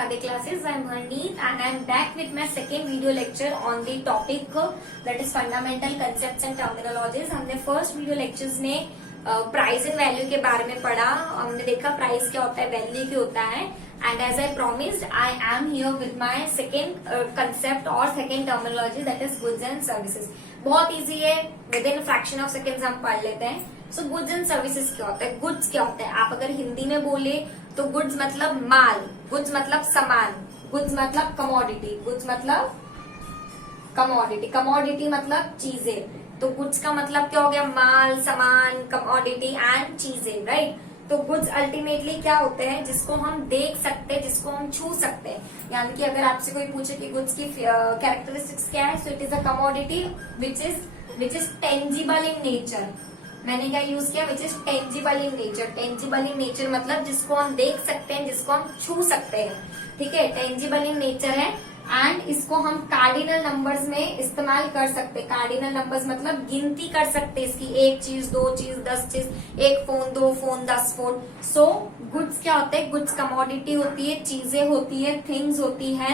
Radhe classes. I am Harneet and I am back with my second video lecture on the topic that is fundamental concepts and terminologies. हमने first video lectures में price and value के बारे में पढ़ा. हमने देखा price क्या होता है, वैल्यू क्या होता है. And as I promised I am here with my second concept और second terminology that is goods and services. बहुत इजी है, within fraction of seconds हम पढ़ लेते हैं. सो गुड्स एंड सर्विसेज क्या होता है, गुड्स क्या होता है. आप अगर हिंदी में बोले तो गुड्स मतलब माल, गुड्स मतलब सामान, गुड्स मतलब कमोडिटी, गुड्स मतलब कमोडिटी, कमोडिटी मतलब चीजें. तो गुड्स का मतलब क्या हो गया, माल, सामान, कमोडिटी एंड चीजें, राइट. तो गुड्स अल्टीमेटली क्या होते हैं, जिसको हम देख सकते हैं, जिसको हम छू सकते हैं. यानी कि अगर आपसे कोई पूछे कि गुड्स की कैरेक्टरिस्टिक्स क्या है, so it is a commodity which is tangible in nature. मैंने क्या यूज किया, which is tangible in nature. Tangible in nature मतलब जिसको हम देख सकते हैं, जिसको हम छू सकते हैं. ठीक है, टेंजिबल इन नेचर है. एंड इसको हम कार्डिनल नंबर्स में इस्तेमाल कर सकते हैं. कार्डिनल नंबर्स मतलब गिनती कर सकते हैं इसकी, एक चीज, दो चीज, 10 चीज, एक फोन, दो फोन, 10 फोन. सो गुड्स क्या होते हैं, गुड्स कमोडिटी होती है, चीजें होती है, थिंग्स होती है,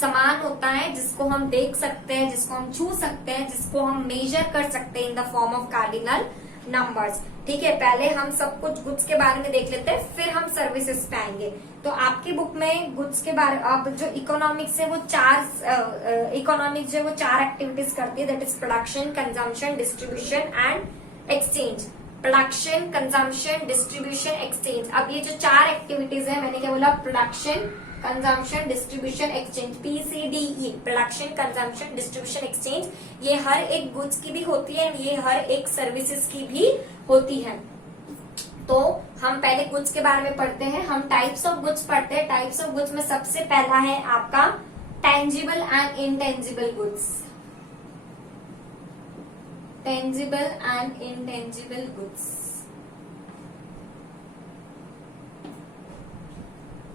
सामान होता है जिसको हम देख सकते हैं, जिसको हम छू सकते हैं, जिसको हम मेजर कर सकते हैं in the form of cardinal numbers. ठीक है, पहले हम सब कुछ गुड्स के बारे में देख लेते हैं, फिर हम सर्विसेज पे आएंगे. तो आपकी बुक में गुड्स के बारे अब जो इकोनॉमिक्स है वो इकोनॉमिक्स जो है वो 4 एक्टिविटीज करती है. That is production, consumption, distribution and exchange. Production, consumption, distribution, exchange. अब ये जो 4 एक्टिविटीज है, मैंने क्या बोला, production, consumption, distribution, exchange, PCDE, production, consumption, distribution, exchange. ये हर एक गुड्स की भी होती है, ये हर एक सर्विसेज की भी होती है. तो हम पहले गुड्स के बारे में पढ़ते हैं. हम टाइप्स ऑफ गुड्स पढ़ते हैं. टाइप्स ऑफ गुड्स में सबसे पहला है आपका tangible and intangible goods. Tangible and intangible goods.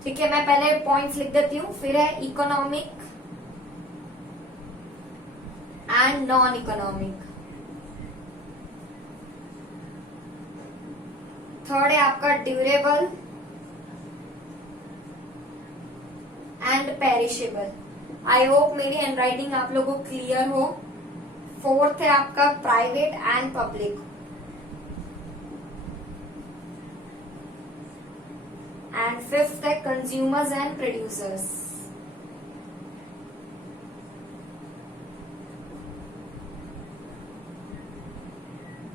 ठीक है, मैं पहले पॉइंट्स लिख देती हूँ. फिर है economic and non economic. Third है आपका durable and perishable. I hope मेरी हैंडराइटिंग आप लोगों को क्लियर हो. फोर्थ है आपका private and public. And fifth है कंज्यूमर्स एंड प्रोड्यूसर्स.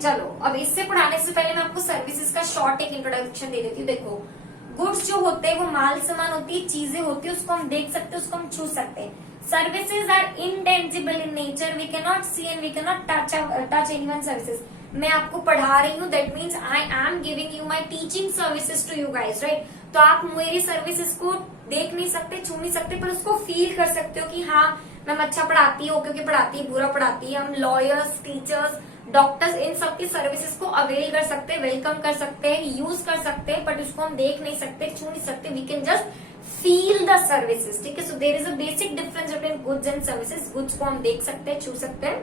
चलो, अब इससे पढ़ाने से पहले मैं आपको सर्विसेज का शॉर्ट एक इंट्रोडक्शन दे देती हूँ. देखो, गुड्स जो होते हैं वो माल सामान होती है, चीजें होती है, उसको हम देख सकते हैं, उसको हम छू सकते हैं. Services are intangible in nature. We can not see and we can not touch anyone services. मैं आपको पढ़ा रही हूँ, that means I am giving you my teaching services to you guys, right. तो आप मेरी सर्विसेज को देख नहीं सकते, छू नहीं सकते, पर उसको फील कर सकते हो कि हाँ मैम अच्छा पढ़ाती है, क्योंकि पढ़ाती है, बुरा पढ़ाती है. हम लॉयर्स, टीचर्स, डॉक्टर्स, इन सब की सर्विसेज को अवेल कर सकते हैं, वेलकम कर सकते हैं, यूज कर सकते हैं, बट उसको हम देख नहीं सकते, छू नहीं सकते. We can just feel the services. ठीक है, so there is a basic difference between goods and services. Goods को हम देख सकते हैं, छू सकते हैं,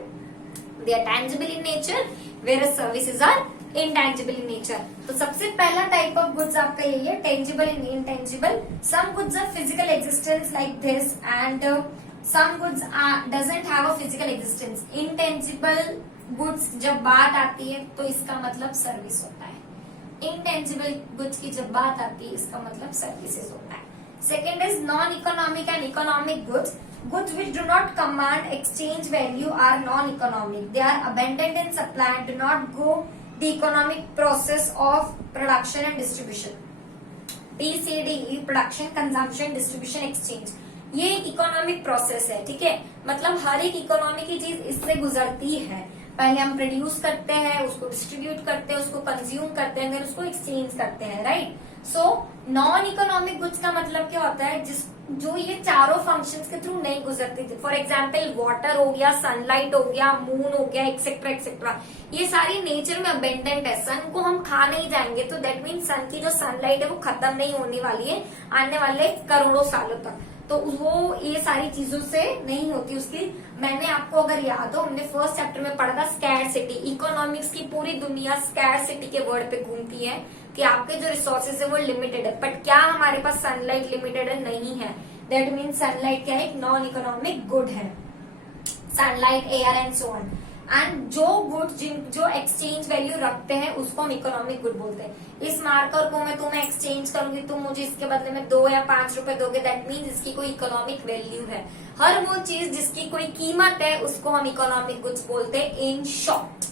they are tangible in nature, whereas services are intangible in nature. तो सबसे पहला टाइप ऑफ गुड्स आपका यही है, tangible and intangible. Some goods are physical existence like this and some goods doesn't have a physical existence. Intangible goods जब बात आती है तो इसका मतलब सर्विस होता है. इनटेंजिबल गुड्स की जब बात आती है इसका मतलब सर्विसेज होता है. Second is non economic and economic goods. Goods which do not command exchange value are non-economic. They are abundant in supply and do not go the economic process of production and distribution. PCDE, production, consumption, distribution, exchange. ये economic process है. ठीक है, मतलब हर एक economy की चीज इससे गुजरती है. पहले हम प्रोड्यूस करते हैं, उसको डिस्ट्रीब्यूट करते हैं, उसको कंज्यूम करते हैं, फिर उसको एक्सचेंज करते हैं, right. So non economic goods का मतलब क्या होता है, जो ये चारों फंक्शंस के थ्रू नहीं गुजरती थी. फॉर एग्जाम्पल वाटर हो गया, सनलाइट हो गया, मून हो गया, एक्सेट्रा एक्सेट्रा. ये सारी नेचर में अबेंडेंट है. सन को हम खा नहीं जाएंगे, तो दैट मीन्स सन की जो सनलाइट है वो खत्म नहीं होने वाली है आने वाले करोड़ों सालों तक. तो वो ये सारी चीजों से नहीं होती उसकी। मैंने आपको अगर याद हो, हमने फर्स्ट चैप्टर में पढ़ा था स्कैरसिटी। इकोनॉमिक्स की पूरी दुनिया स्कैरसिटी के वर्ड पे घूमती है कि आपके जो रिसोर्सेज है वो लिमिटेड है, बट क्या हमारे पास सनलाइट लिमिटेड है? नहीं है। दैट मीन्स सनलाइट क्या है? एक नॉन इकोनॉमिक गुड है, sunlight, air and so on. And जो गुड जो एक्सचेंज वैल्यू रखते हैं उसको हम इकोनॉमिक गुड बोलते हैं। इस मार्कर को मैं तुम्हें एक्सचेंज करूंगी, तुम मुझे इसके बदले में 2 या 5 रुपए दोगे, दैट मीन्स इसकी कोई इकोनॉमिक वैल्यू है। हर वो चीज जिसकी कोई कीमत है उसको हम इकोनॉमिक गुड्स बोलते हैं in short.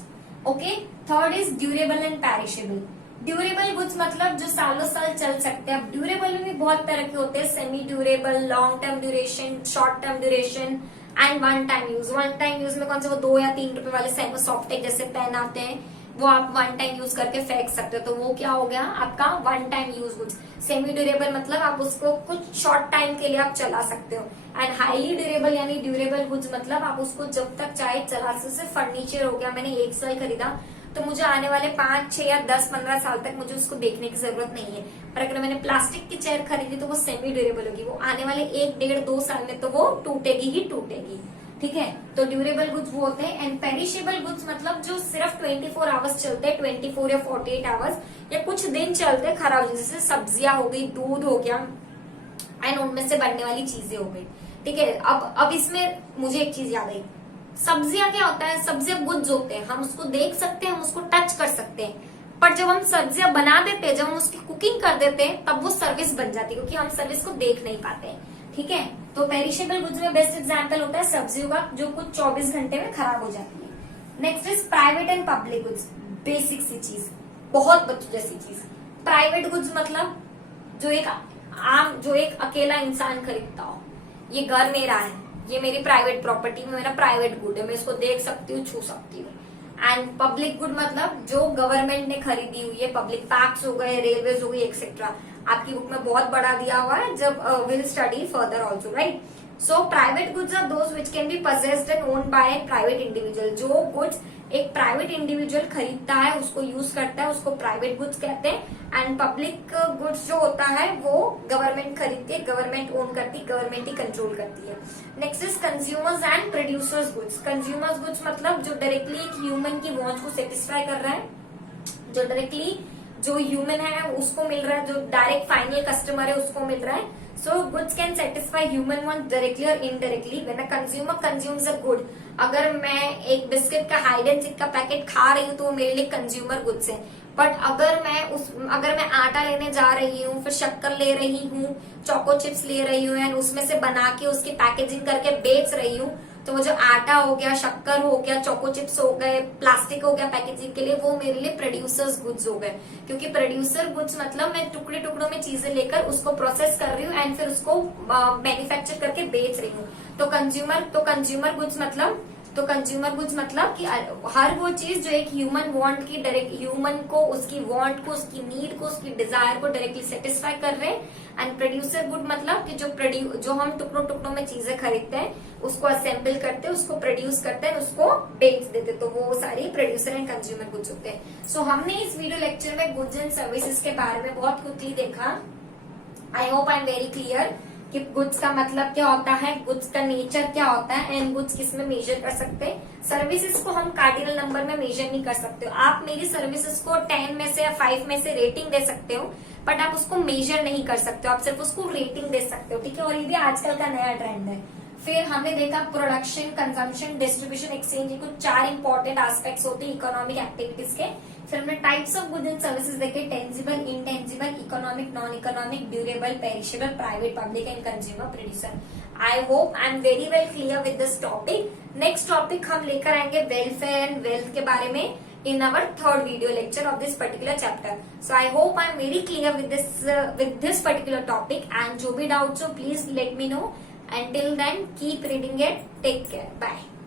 Okay, third is durable and perishable. Durable goods मतलब जो सालों साल चल सकते हैं। अब ड्यूरेबल में भी बहुत तरह के होते हैं, semi durable, long term duration, short term duration and one time use. One time use में कौन से? वो 2 या 3 रुपए वाले सॉफ्टेक जैसे पेन आते हैं, वो आप वन टाइम यूज करके फेंक सकते हो, तो वो क्या हो गया आपका one time use goods. Semi durable मतलब आप उसको कुछ शॉर्ट टाइम के लिए आप चला सकते हो। एंड हाईली ड्यूरेबल यानी ड्यूरेबल गुड्स मतलब आप उसको जब तक चाहे चला सकते। जैसे फर्नीचर हो गया, मैंने 1 साल खरीदा तो मुझे आने वाले 5, 6 या 10, 15 साल तक मुझे उसको देखने की जरूरत नहीं है। पर अगर मैंने प्लास्टिक की चेयर खरीदी तो वो सेमी ड्यूरेबल होगी, वो आने वाले 1, 1.5, 2 साल में तो वो टूटेगी ही टूटेगी। ठीक है, तो ड्यूरेबल गुड्स वो होते हैं। एंड पेरिशेबल गुड्स मतलब जो सिर्फ 24 आवर्स चलते हैं, 24 या 48 आवर्स या कुछ दिन चलते हैं खराब, जैसे सब्जियां हो गई, दूध हो गया एंड उनमें से बनने वाली चीजें हो गई। ठीक है, अब इसमें मुझे एक चीज याद आई, सब्जियां क्या होता है? सब्जियां गुड्स होते हैं, हम उसको देख सकते हैं, हम उसको टच कर सकते हैं, पर जब हम सब्जियां बना देते हैं, जब हम उसकी कुकिंग कर देते हैं, तब वो सर्विस बन जाती है, क्योंकि हम सर्विस को देख नहीं पाते हैं। ठीक है, तो पेरिशेबल गुड्स में बेस्ट एग्जांपल होता है सब्जियों का, जो कुछ 24 घंटे में खराब हो जाती है। Next is private and public goods. Basic सी चीज, बहुत बच्चों जैसी चीज। प्राइवेट गुड्स मतलब जो एक अकेला इंसान खरीदता हो, ये घर मेरा है, ये मेरी प्राइवेट प्रॉपर्टी में मेरा प्राइवेट गुड है, मैं इसको देख सकती हूँ, छू सकती हूँ। एंड पब्लिक गुड मतलब जो गवर्नमेंट ने खरीदी हुई है, पब्लिक पार्क्स हो गए, रेलवेज हो गई एक्सेट्रा। आपकी बुक में बहुत बड़ा दिया हुआ है, जब will study further also, right. So private goods are those which can be possessed and owned by private individual. जो गुड्स एक प्राइवेट इंडिविजुअल खरीदता है, उसको यूज करता है, उसको प्राइवेट गुड्स कहते हैं। एंड पब्लिक गुड्स जो होता है वो गवर्नमेंट खरीदती है, गवर्नमेंट ओन करती है, गवर्नमेंट ही कंट्रोल करती है। Next is consumers and producers goods. Consumers goods मतलब जो डायरेक्टली एक ह्यूमन की वांट को सेटिस्फाई कर रहा है, जो डायरेक्टली जो ह्यूमन है उसको मिल रहा है, जो डायरेक्ट फाइनल कस्टमर है उसको मिल रहा है। So goods can satisfy human want directly और indirectly. When a consumer consumes a good, अगर मैं एक बिस्किट का हाइड एंड सीक का पैकेट खा रही हूँ तो वो मेरे लिए कंज्यूमर गुड्स है। बट अगर मैं आटा लेने जा रही हूँ, फिर शक्कर ले रही हूँ, चोको चिप्स ले रही हूँ एंड उसमें से बना के उसकी पैकेजिंग करके बेच रही हूँ, तो वो जो आटा हो गया, शक्कर हो गया, चोको चिप्स हो गए, प्लास्टिक हो गया पैकेजिंग के लिए, वो मेरे लिए प्रोड्यूसर्स गुड्स हो गए। क्योंकि प्रोड्यूसर गुड्स मतलब मैं टुकड़े टुकड़ों में चीजें लेकर उसको प्रोसेस कर रही हूँ एंड फिर उसको मैन्युफैक्चर करके बेच रही हूँ। तो कंज्यूमर गुड्स मतलब कि हर वो चीज जो एक ह्यूमन वांट की डायरेक्ट, ह्यूमन को उसकी वांट को, उसकी नीड को, उसकी डिजायर को डायरेक्टली सेटिस्फाई कर रहे हैं। एंड प्रोड्यूसर गुड मतलब कि जो हम टुकड़ों टुकड़ों में चीजें खरीदते हैं, उसको असेंबल करते हैं, उसको प्रोड्यूस करते हैं, उसको बेच देते, तो वो सारी प्रोड्यूसर एंड कंज्यूमर गुड्स होते हैं। सो हमने इस वीडियो लेक्चर में गुड्स एंड सर्विसेज के बारे में बहुत क्विकली देखा। आई hope I am very clear कि गुड्स का मतलब क्या होता है, गुड्स का नेचर क्या होता है एंड गुड्स किस में मेजर कर सकते हैं। सर्विसेज को हम कार्डिनल नंबर में मेजर नहीं कर सकते हो। आप मेरी सर्विसेज को 10 में से या 5 में से रेटिंग दे सकते हो, बट आप उसको मेजर नहीं कर सकते हो, आप सिर्फ उसको रेटिंग दे सकते हो। ठीक है, और ये भी आजकल का नया ट्रेंड है। फिर हमने देखा प्रोडक्शन, कंजम्पशन, डिस्ट्रीब्यूशन, एक्सचेंज, कुछ 4 इंपॉर्टेंट एस्पेक्ट्स होते हैं इकोनॉमिक एक्टिविटीज के। फिर हमने types of goods and services देखे, tangible, intangible, economic, non economic, durable, perishable, private, public and consumer, producer. I hope I am very well clear with this topic. Next topic हम लेकर आएंगे welfare and wealth के बारे में in our third video lecture of this particular chapter. So I hope I am very clear with this particular topic, and जो भी doubts हो please let me know. Until then keep reading it. Take care. Bye.